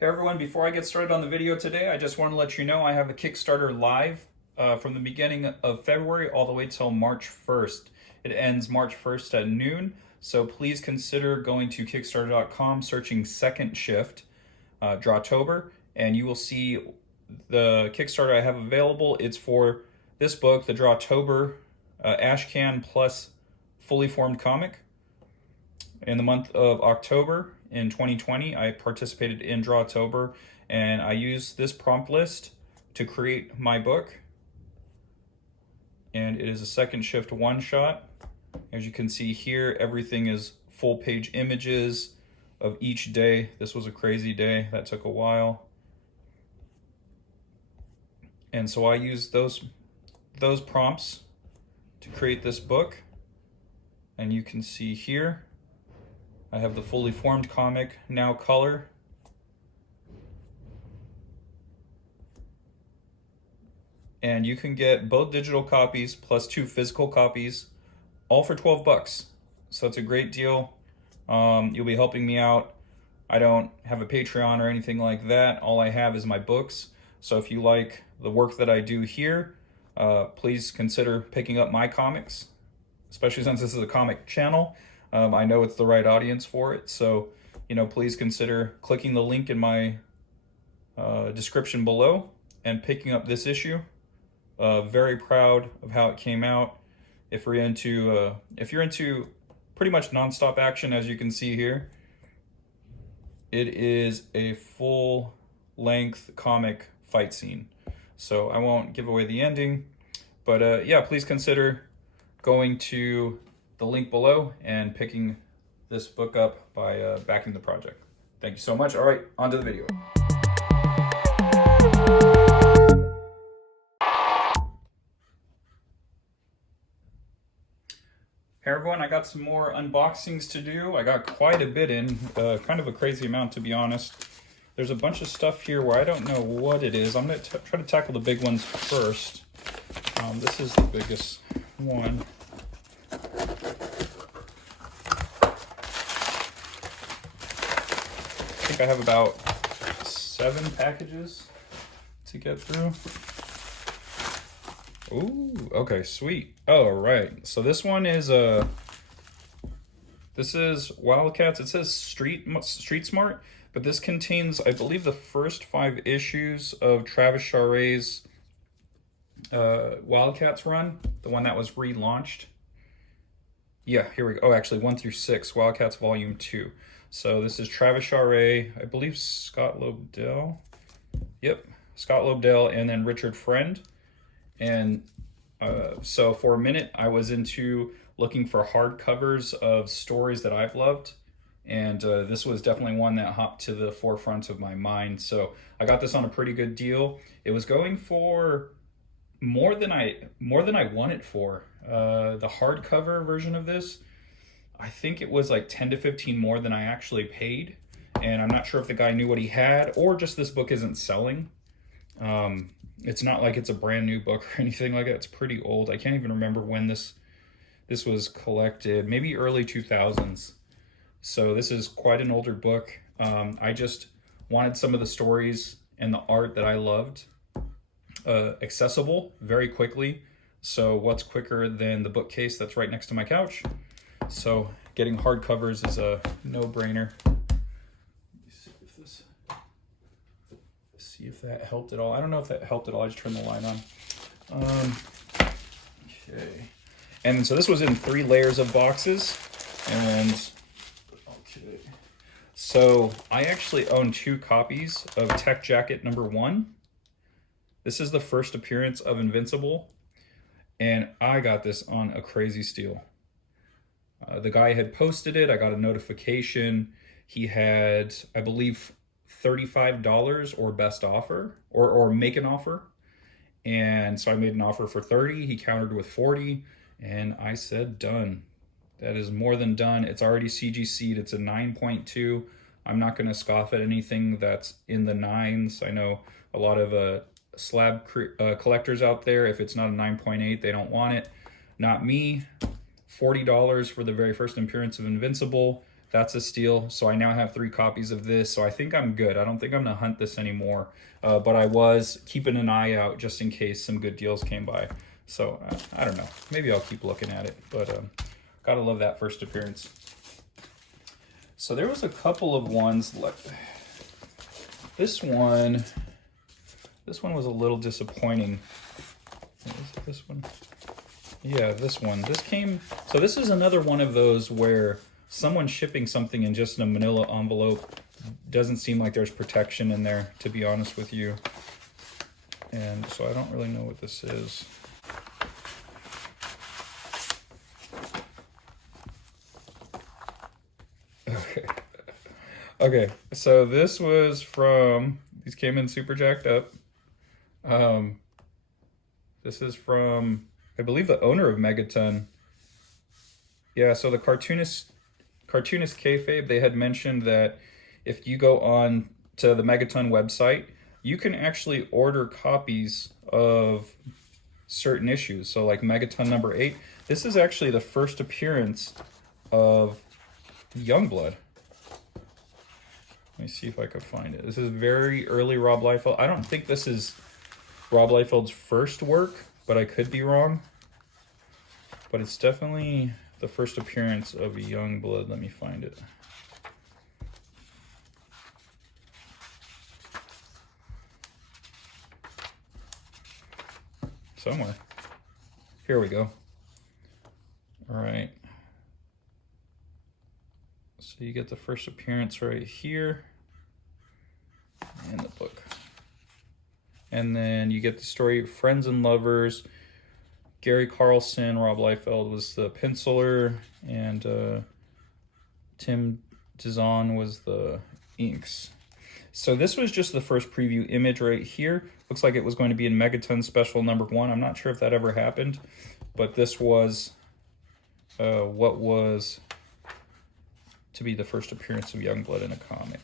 Hey everyone, before I get started on the video today, I just want to let you know I have a Kickstarter live from the beginning of February all the way till March 1st. It ends March 1st at noon, so please consider going to Kickstarter.com, searching Second Shift, Drawtober, and you will see the Kickstarter I have available. It's for this book, the Drawtober Ashcan Plus Fully Formed Comic. In the month of October in 2020, I participated in Drawtober, and I used this prompt list to create my book. And it is a Second Shift one-shot. As you can see here, everything is full-page images of each day. This was a crazy day. That took a while. And so I used those prompts to create this book. And you can see here, I have the fully formed comic, now color. And you can get both digital copies plus 2 physical copies, all for 12 bucks. So it's a great deal. You'll be helping me out. I don't have a Patreon or anything like that. All I have is my books. So if you like the work that I do here, please consider picking up my comics, especially since this is a comic channel. I know it's the right audience for it, so please consider clicking the link in my description below and picking up this issue. Very proud of how it came out. If you're into pretty much nonstop action, as you can see here, it is a full-length comic fight scene. So I won't give away the ending, but yeah, please consider going to the link below and picking this book up by backing the project. Thank you so much. All right, on to the video. Hey everyone, I got some more unboxings to do. I got quite a bit in, kind of a crazy amount to be honest. There's a bunch of stuff here where I don't know what it is. I'm gonna try to tackle the big ones first. This is the biggest one. I think I have about 7 packages to get through. Ooh, okay, sweet. All right, so this one is this is Wildcats. It says Street Smart, but this contains, I believe, the first 5 issues of Travis Chargers' Wildcats run, the one that was relaunched. Yeah, here we go. Oh, actually, 1 through 6, Wildcats Volume 2. So this is Travis Chargers, I believe Scott Lobdell. Yep, Scott Lobdell, and then Richard Friend. And so for a minute, I was into looking for hardcovers of stories that I've loved. And this was definitely one that hopped to the forefront of my mind. So I got this on a pretty good deal. It was going for more than I won it for. The hardcover version of this, I think it was like 10 to 15 more than I actually paid. And I'm not sure if the guy knew what he had or just this book isn't selling. It's not like it's a brand new book or anything like that. It's pretty old. I can't even remember when this was collected, maybe early 2000s. So this is quite an older book. I just wanted some of the stories and the art that I loved accessible very quickly. So what's quicker than the bookcase that's right next to my couch? So getting hardcovers is a no-brainer. See if that helped at all. I don't know if that helped at all. I just turned the light on. Okay. And so this was in 3 layers of boxes. And okay. So I actually own 2 copies of Tech Jacket #1. This is the first appearance of Invincible. And I got this on a crazy steal. The guy had posted it. I got a notification. He had, I believe, $35 or best offer or make an offer. And so I made an offer for 30. He countered with 40 and I said done. That is more than done. It's already CGC'd. It's a 9.2. I'm not going to scoff at anything that's in the 9s. I know a lot of slab collectors out there, if it's not a 9.8, they don't want it. Not me. $40 for the very first appearance of Invincible. That's a steal. So I now have 3 copies of this. So I think I'm good. I don't think I'm gonna hunt this anymore. But I was keeping an eye out just in case some good deals came by. So I don't know. Maybe I'll keep looking at it. But gotta love that first appearance. So there was a couple of ones left. This one was a little disappointing. Is it this one? Yeah, this one. So this is another one of those where someone shipping something in just a manila envelope doesn't seem like there's protection in there, to be honest with you. And so I don't really know what this is. Okay, so this was from, these came in super jacked up. This is from, I believe, the owner of Megaton. Yeah, so the cartoonist kayfabe, they had mentioned that if you go on to the Megaton website, you can actually order copies of certain issues. So like Megaton number 8, this is actually the first appearance of Youngblood. Let me see if I can find it. This is very early Rob Liefeld. I don't think this is Rob Liefeld's first work, but I could be wrong. But it's definitely the first appearance of Youngblood. Let me find it. Somewhere. Here we go. All right. So you get the first appearance right here in the book. And then you get the story, Friends and Lovers. Gary Carlson, Rob Liefeld was the penciler, and Tim Dizon was the inks. So this was just the first preview image right here. Looks like it was going to be in Megaton Special number 1. I'm not sure if that ever happened, but this was what was to be the first appearance of Youngblood in a comic.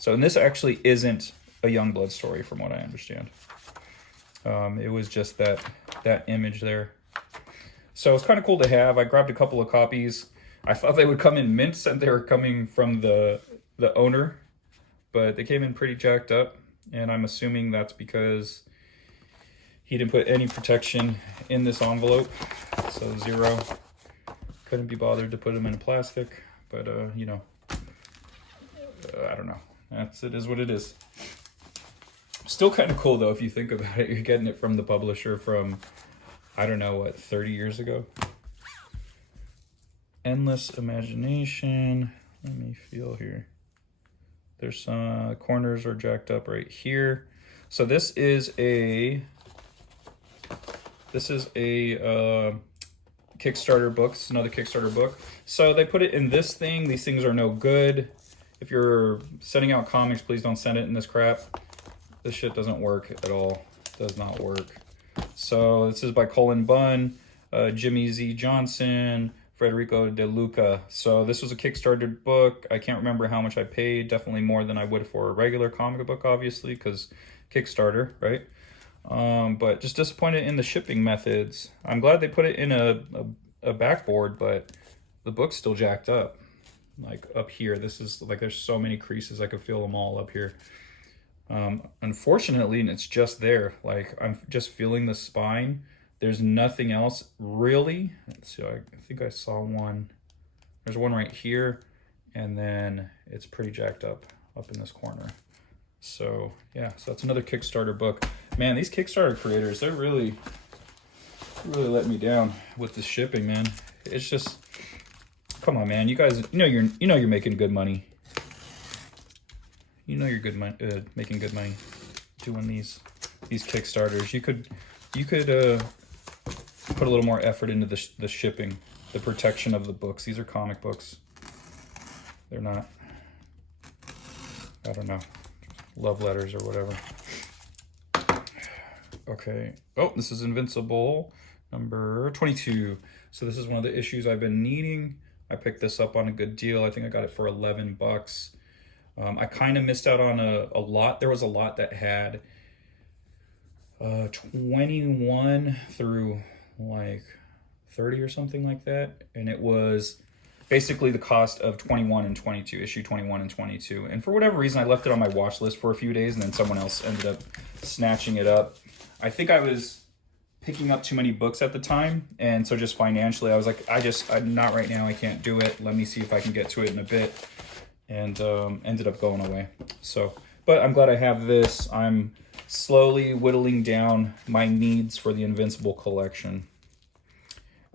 So, and this actually isn't a Youngblood story from what I understand. It was just that image there. So it's kind of cool to have. I grabbed a couple of copies. I thought they would come in mint, and they were coming from the owner, but they came in pretty jacked up, and I'm assuming that's because he didn't put any protection in this envelope, so 0. Couldn't be bothered to put them in plastic. But, you know, I don't know. It is what it is. Still kind of cool, though, if you think about it. You're getting it from the publisher from, I don't know, what, 30 years ago? Endless Imagination. Let me feel here. There's some corners are jacked up right here. So this is a Kickstarter book. It's another Kickstarter book. So they put it in this thing. These things are no good. If you're sending out comics, please don't send it in this crap. This shit doesn't work at all. It does not work. So this is by Colin Bunn, Jimmy Z. Johnson, Federico De Luca. So this was a Kickstarter book. I can't remember how much I paid. Definitely more than I would for a regular comic book, obviously, because Kickstarter, right? But just disappointed in the shipping methods. I'm glad they put it in a backboard, but the book's still jacked up. Like up here, this is like, there's so many creases. I could feel them all up here. Unfortunately, and it's just there. Like I'm just feeling the spine. There's nothing else really. Let's see, I think I saw one. There's one right here, and then it's pretty jacked up in this corner. So yeah, so that's another Kickstarter book. Man, these Kickstarter creators, they're really let me down with the shipping, man. It's just, come on, man. You guys, you're making good money. You know you're making good money doing these Kickstarters. You could put a little more effort into the shipping, the protection of the books. These are comic books. They're not, I don't know, love letters or whatever. Okay. Oh, this is Invincible number 22. So this is one of the issues I've been needing. I picked this up on a good deal. I think I got it for 11 bucks. I kind of missed out on a lot. There was a lot that had 21 through like 30 or something like that. And it was basically the cost of 21 and 22, issue 21 and 22. And for whatever reason, I left it on my watch list for a few days, and then someone else ended up snatching it up. I think I was picking up too many books at the time, and so just financially, I was like, I'm not right now, I can't do it. Let me see if I can get to it in a bit, and ended up going away. So, but I'm glad I have this. I'm slowly whittling down my needs for the Invincible collection.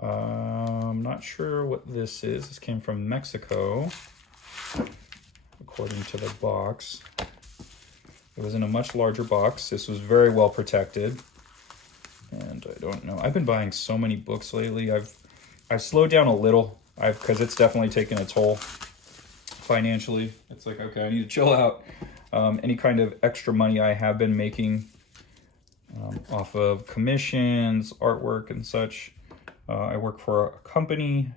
I'm not sure what this is. This came from Mexico, according to the box. It was in a much larger box. This was very well protected. And I don't know. I've been buying so many books lately. I've slowed down a little because it's definitely taken a toll financially. It's like, okay, I need to chill out. Any kind of extra money I have been making off of commissions, artwork, and such. I work for a company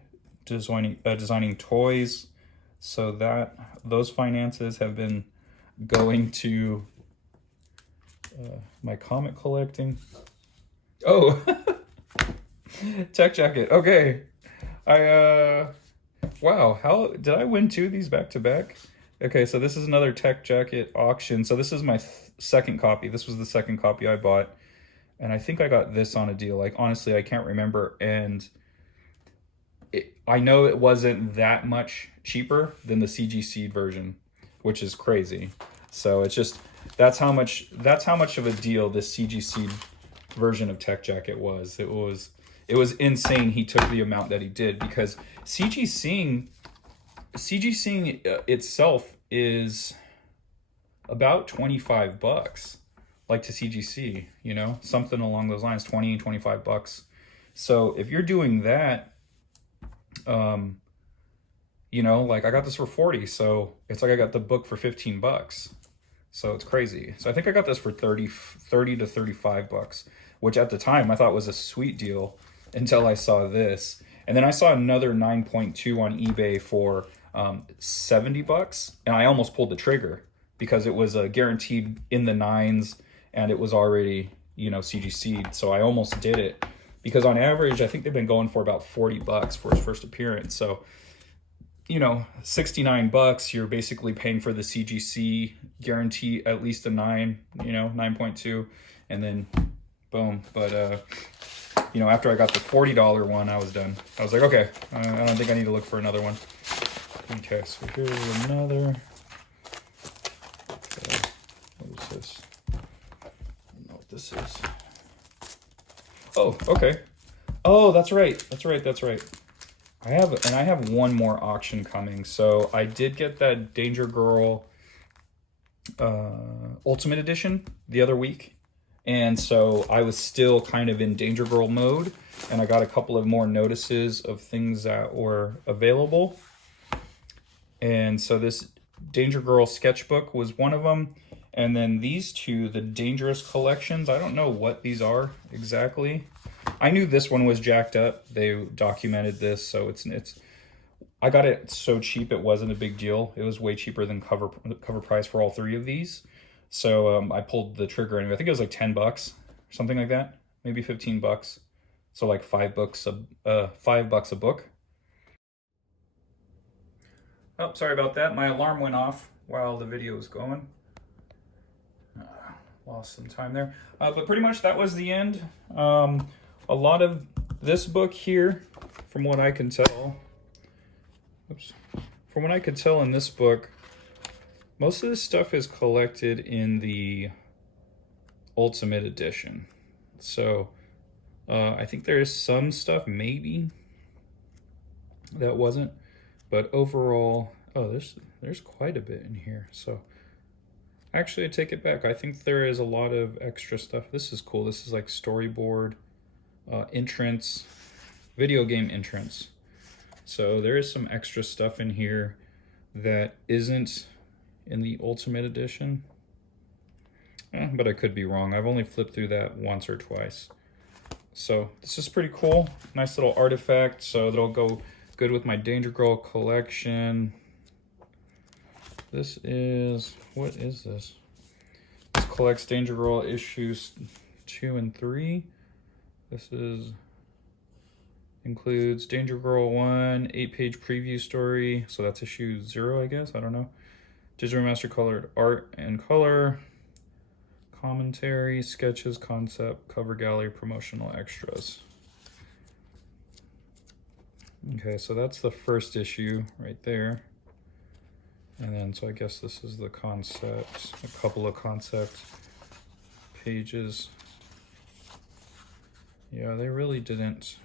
designing toys, so that those finances have been going to my comic collecting. Oh, tech jacket. Okay, wow, how did I win 2 of these back to back? Okay, so this is another tech jacket auction. So this is my second copy. This was the second copy I bought. And I think I got this on a deal. Like, honestly, I can't remember. And I know it wasn't that much cheaper than the CGC version, which is crazy. So it's just, that's how much of a deal this CGC version of Tech Jacket was. It was insane he took the amount that he did, because CGCing itself is about $25. Like to CGC, you know, something along those lines, 20 and 25 bucks. So if you're doing that, you know, like I got this for 40, so it's like I got the book for 15 bucks. So it's crazy. So I think I got this for 30 to 35 bucks, which at the time I thought was a sweet deal until I saw this. And then I saw another 9.2 on eBay for 70 bucks, and I almost pulled the trigger because it was guaranteed in the 9s. And it was already, you know, CGC'd. So I almost did it, because on average, I think they've been going for about 40 bucks for his first appearance. So, you know, 69 bucks, you're basically paying for the CGC, guarantee at least a 9, you know, 9.2, and then boom. But, you know, after I got the $40 one, I was done. I was like, okay, I don't think I need to look for another one. Okay, so here's another. Okay, what is this? This is, oh, okay. Oh, that's right. I have one more auction coming. So I did get that Danger Girl Ultimate Edition the other week, and so I was still kind of in Danger Girl mode, and I got a couple of more notices of things that were available. And so this Danger Girl sketchbook was one of them. And then these two, the Dangerous Collections, I don't know what these are exactly. I knew this one was jacked up. They documented this, so it's I got it so cheap it wasn't a big deal. It was way cheaper than cover price for all 3 of these. So I pulled the trigger anyway. I think it was like 10 bucks, something like that, maybe 15 bucks. So like $5 a book. Oh, sorry about that. My alarm went off while the video was going. Lost some time there, but pretty much that was the end. A lot of this book here, from what I can tell, in this book, most of this stuff is collected in the Ultimate Edition. So I think there is some stuff that wasn't, but overall, oh, there's quite a bit in here. So actually, I take it back. I think there is a lot of extra stuff. This is cool. This is like storyboard, entrance, video game entrance. So there is some extra stuff in here that isn't in the Ultimate Edition. But I could be wrong. I've only flipped through that once or twice. So this is pretty cool. Nice little artifact. So that'll go good with my Danger Girl collection. This is, what is this? This collects Danger Girl issues 2 and 3. This is Includes Danger Girl 1, 8-page preview story. So that's issue 0, I guess. I don't know. Digital Master colored art and color. Commentary, sketches, concept, cover gallery, promotional extras. Okay, so that's the first issue right there. And then, so I guess this is the concept, a couple of concept pages. Yeah, they really didn't.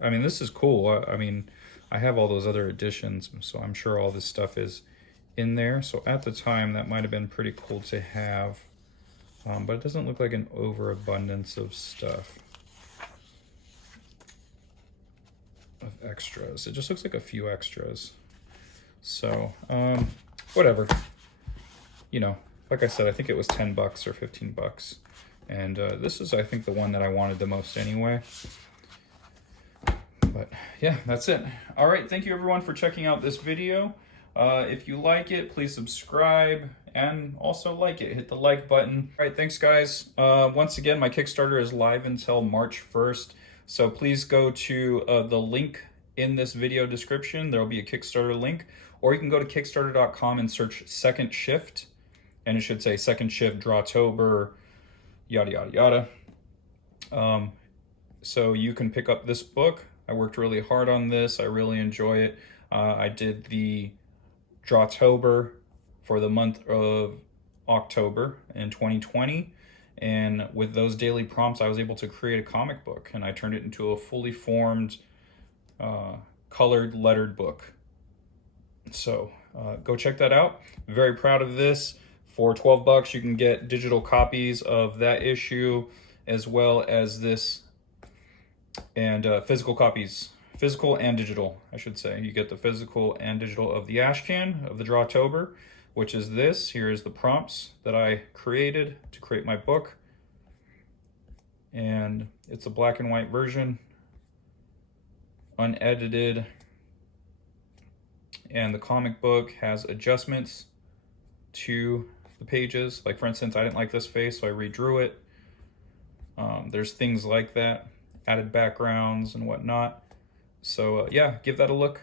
I mean, this is cool. I mean, I have all those other editions, so I'm sure all this stuff is in there. So at the time, that might have been pretty cool to have. But it doesn't look like an overabundance of stuff. Of extras. It just looks like a few extras. So, whatever. You know, like I said, I think it was 10 bucks or 15 bucks. And this is, I think, the one that I wanted the most anyway. But yeah, that's it. All right, thank you everyone for checking out this video. If you like it, please subscribe and also like it. Hit the like button. All right, thanks guys. Once again, my Kickstarter is live until March 1st. So please go to the link in this video description. There will be a Kickstarter link. Or you can go to Kickstarter.com and search Second Shift. And it should say Second Shift, Drawtober, yada, yada, yada. So you can pick up this book. I worked really hard on this. I really enjoy it. I did the Drawtober for the month of October in 2020. And with those daily prompts, I was able to create a comic book. And I turned it into a fully formed, colored, lettered book. So go check that out. Very proud of this. For 12 bucks, you can get digital copies of that issue, as well as this, and physical copies, physical and digital, I should say. You get the physical and digital of the ash can of the Drawtober, which is this. Here's the prompts that I created to create my book. And it's a black and white version, unedited. And the comic book has adjustments to the pages. Like for instance, I didn't like this face, so I redrew it. There's things like that, added backgrounds and whatnot. So yeah, give that a look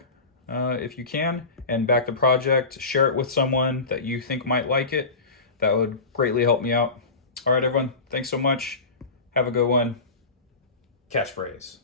if you can, and back the project. Share it with someone that you think might like it. That would greatly help me out. All right, everyone, thanks so much. Have a good one. Catchphrase.